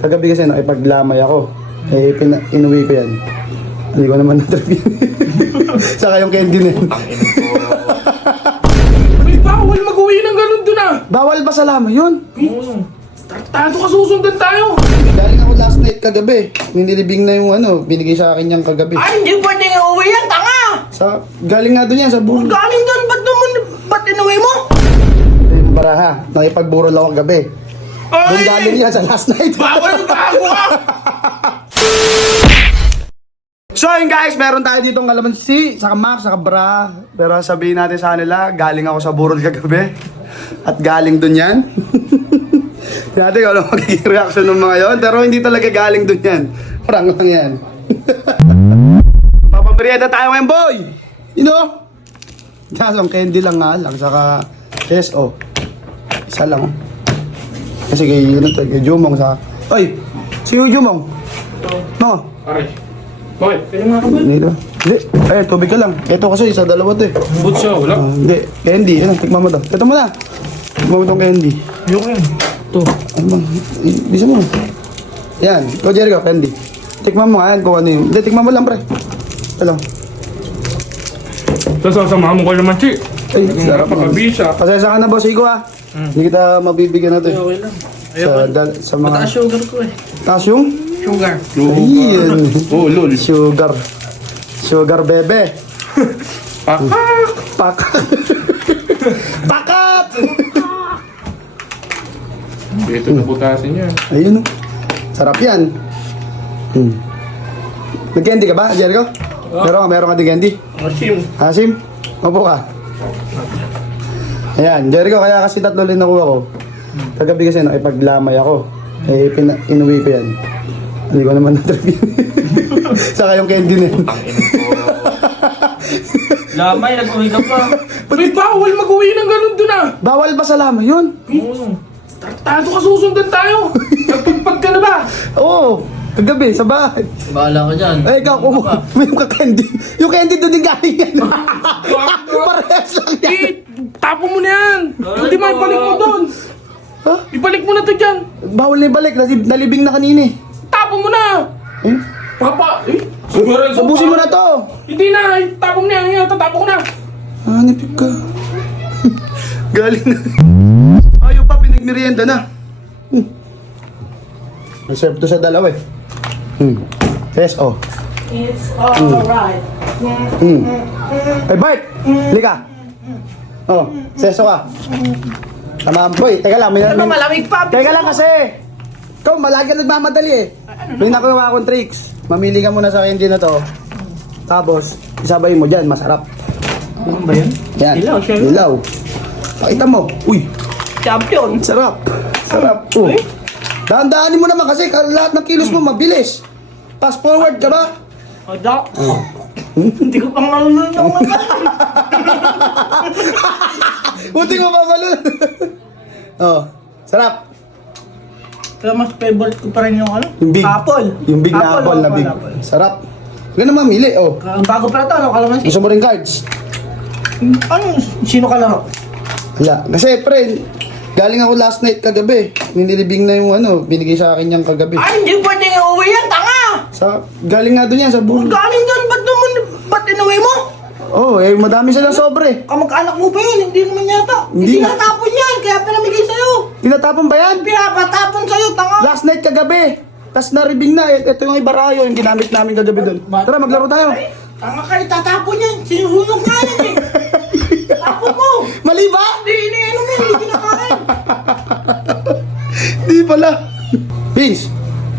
Kagabi kasi nakipaglamay ako. Eh, inuwi ko yan. Hindi ko naman na-trip yun. Saka yung candy na yun. May bawal mag-uwi ng ganun dun ah! Bawal ba sa lamay yun? Tartado ka, susundan tayo! Galing ako last night kagabi. Nililibing na yung ano, binigay sa akin yung kagabi. Ay, hindi pwedeng iuwi yan, tanga! Galing nga doon yan sa burol. Galing doon, ba't inuwi mo? Yung baraha, nakipagburol ako kagabi. Doon galing yan sa last night. Bawal yung gago ka! So yun guys, meron tayo ditong kalamansi, saka Max, saka bra. Pero sabihin natin sa kanila, galing ako sa burol kagabi. At galing dun yan. Dati ko alam magiging reaction ng mga yon, pero hindi talaga galing dun yan. Parang lang yan. Papamerienda tayo ngayon, boy! You know? Kasong candy lang nga lang, saka SO. Isa lang. Kasi kay Jumong sa... Oy! Si Jumong! No? Aray. Bakit? Kaya nga ka ba? Hindi. Ay, tubig ka lang. Ito kasi isa, dalawa to eh. Bud siya, wala. Hindi. Candy. Ano, tikman mo to. Ito mo na. Tikman mo tong candy. Ayoko yan. Ito. Ano ba? Bisa mo. Yan. Go, Jericho. Candy. Tikman mo nga yan kung ano yun. Hindi, tikman mo lang, pre. Ito lang. Tapos sasamahan mo ko naman, Chi. Ay, sarap mo. Napakabisa. Pasensya ka na, boss. Iko ah. Hindi kita mabibigyan natin. Okay lang. Sa mga... Mataas sugar ko eh. Taas yung? Sugar. Ayun. Oh, lol. Sugar. Sugar, bebe. Pakak! Pakat. Pakat! Ito na butasin yan. Ayun. Sarap yan. Nag-candy ka ba, Jericho? Meron ka din candy? Asim. Asim? Opo ka. Ayan, Jericho, kaya kasi tatlo rin nakuha ko. Kagabi kasi nakipaglamay ako. Eh, inuwi ko yan. Hindi ko naman na-trip yun. Saka yung candy na yun. Lamay, nag-uwi ka pa. May bawal mag-uwi ng ganun dun ah! Bawal ba sa lamay yun? Tartado ka, susundan tayo! Nagpagpag ka na ba? Oo, kagabi, sa bahay. Bahala ka dyan. Eh, ikaw, may yung ka-candy. Yung candy doon din galing yan. Parehas lang yan. Eh, tapo mo na yan! Hindi mo ibalik mo doon! Ha? Ibalik mo na to dyan! Bawal na ibalik, nalibing na kanina eh. Tapo mo na! Eh? Siguro Ubusin mo na to. Hindi na! Tapo mo na yan! Tatapo ko na! Hanipip ka. Galing na. Ayaw pa, pinagmerienda na. Reserve to sa dalawa eh. SO. It's alright. Hey, Bart! Lika. Oh, seso ka. Tama, boy. Teka lang. Ano malamig pa? Teka lang kasi. Ikaw, malagi nagmamadali eh. May nakuha akong tricks. Mamili ka muna sa candy na to. Tapos, isabay mo dyan. Masarap. Ano ba yun? Yan. Ilaw, siya. Ilaw. Pakita mo. Uy, Champion. sarap. Sarap. Oh. Dahan-dahanin mo naman kasi lahat ng kilos mo mabilis. Fast forward ka ba? O, Doc. Hindi ko pang nalulun yung mga. Buti mo pa balon. Oh, sarap. Pero mas favorite ko pa rin yung ano? Yung big. Apple. Yung big na apple na big. Sarap. Huwag na mamili, oh. Ang bago pa na to, ano kalamansi? Gusto mo rin cards? Ano? Sino ka laro? Wala. Kasi, friend, galing ako last night kagabi. Nililibing na yung ano, binigay sa akin yung kagabi. Ay, hindi pwedeng iuwi yan, tanga! Galing nga doon yan sa burol. Galing doon, ba't inuwi mo? Oh, eh, madami silang sobre. Kamag-anak mo ba yun? Hindi naman yata. Hindi. Hindi natapon yan, kaya pinamigay sa'yo. Tinatapon ba yan? Pinapatapon sa'yo, tanga. Last night kagabi. Tapos naribing na. Ito yung ibarayo, yung ginamit namin kagabi doon. Tara, maglaro tayo. Ay, tanga ka, itatapon yan. Sinusunog nga yan eh. Tapon mo. Mali ba? Hindi, iniinom yan, hindi kinakain. Di pala. Vince.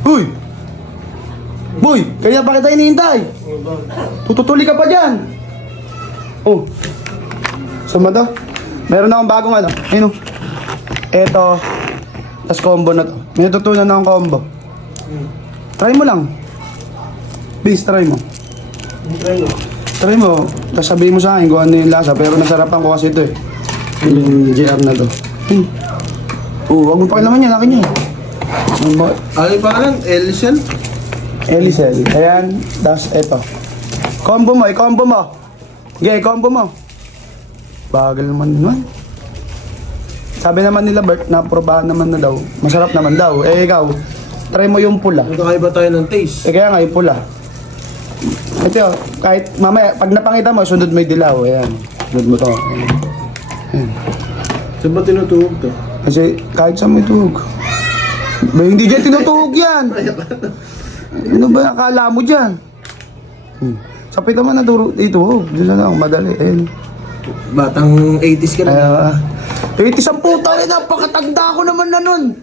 Uy. Boy, kaya pa kita hinihintay. Tututuli ka pa dyan. Oh. Suma to? Meron akong bagong ano. Ayun oh. Eto. Tas combo na to. May natutunan na akong combo. Try mo lang. Vince, try mo. Try mo. Tas sabihin mo sa akin kung ano yung lasa. Pero nasarapan ko kasi ito eh. Yung GR na to. Huwag mo pakilaman yan. Akin yan. Ano yung pangalan? Elisel? Elisel. Ayan. Das eto. Combo mo. I-combo mo. Okay, i-combo mo. Bagal naman nun. Sabi naman nila Bert, naprobahan naman na daw. Masarap naman daw. Eh ikaw, try mo yung pula. Magkakaiba tayo ng taste. Eh kaya nga yung pula. Ito, kahit mamaya, pag napangita mo, sunod mo yung dilaw. Ayan. Sunod mo to. Ayan. Saan ba tinutuhog to? Kasi kahit saan may tuhog. Ba, hindi dyan tinutuhog yan. Ano ba akala mo dyan? Sapit naman na ituhog. Diyan na lang, madali. Ayan. Batang 80s ka na. Ay, isang puta rin, napakatanda ko naman na nun.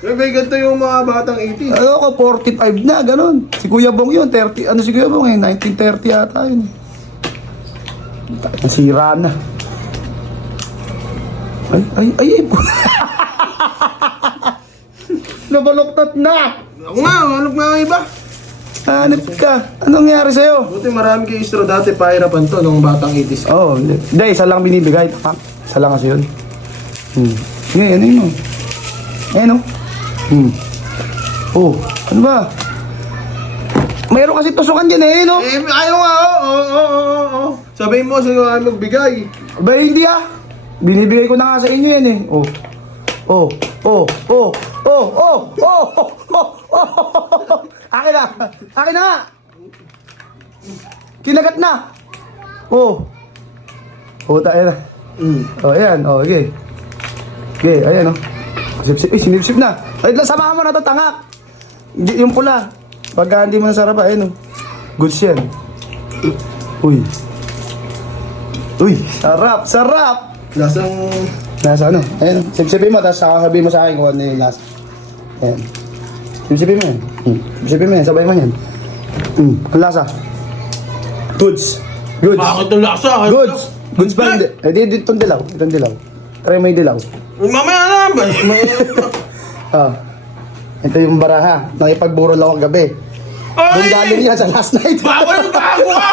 May ganito yung mga batang 80s. Ano ko, 45 na, ganun. Si Kuya Bong yun, 30, ano si Kuya Bong eh, 1930 yata yun. Nasira na. Ay. Nabaloktot na! Ako nga, ano nga ang iba? Hanip ka. Anong nangyari sa'yo? Buti marami kayo istro dati, pahirapan to nung batang 80s. Oo, hindi. Hindi, isa lang binibigay. Isa lang kasi yun. Sige, ano yun? Ayan o. Oh, ano ba? Mayroon kasi tusukan dyan eh, no? Eh, ayaw nga, oo. Sabihin mo, sa'yo nga magbigay. Ba, hindi ah. Binibigay ko na nga sa inyo yan eh. Akin na. Akin na nga. Kinagat na. Tayo na. Ayan. Okay. Okay, ayan o. Sinipsip na. Ay, samahan mo na ito, tangak. Yung pula. Pagka hindi mo nasarap, ayan o. Goods yan. Uy, sarap. Nasa ano? Ayan. Sipsipin mo, tapos sabihin mo sa akin kung ano yung lasa. Ayan. Sipsipin mo yan. Sipsipin mo yan, sabay mo yan. Ang lasa. Goods. Bakit ang lasa? Goods ba hindi? Eh, di itong dilaw. Try mo yung dilaw. Mamaya na ba? Ito yung baraha. Nakipagburol ako gabi. Doon galing yan sa last night. Bawal yung gago ka!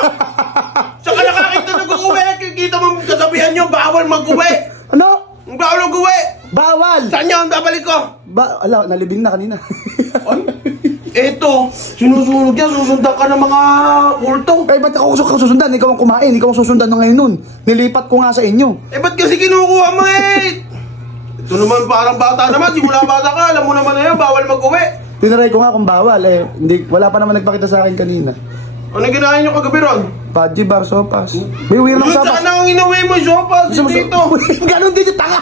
Saka nakakita nag-uwi. Kikita mo kasabihan nyo, bawal mag-uwi. Ano? Bawal mag-uwi. Bawal! Saan yun? Babalik ko. Ala, nalibing na kanina. Eto, sinusunog yan. Susundan ka ng mga kulto. Eh, ba't ako susundan? Ikaw ang kumain. Ikaw ang susundan na ngayon nun. Nilipat ko nga sa inyo. Eh, ba't kasi kinukuha mo eh? Ito naman parang bata naman. Simula bata ka, alam mo naman na yan, bawal mag-uwi. Tinaray ko nga kung bawal. Eh, wala pa naman nagpakita sa akin kanina. Ano ginahin nyo kagabi ron? Paji bar sopas. May weird ng Yun, sopas. saan ang inuwi mo, sopas? Dito. Ganon din yung tanga.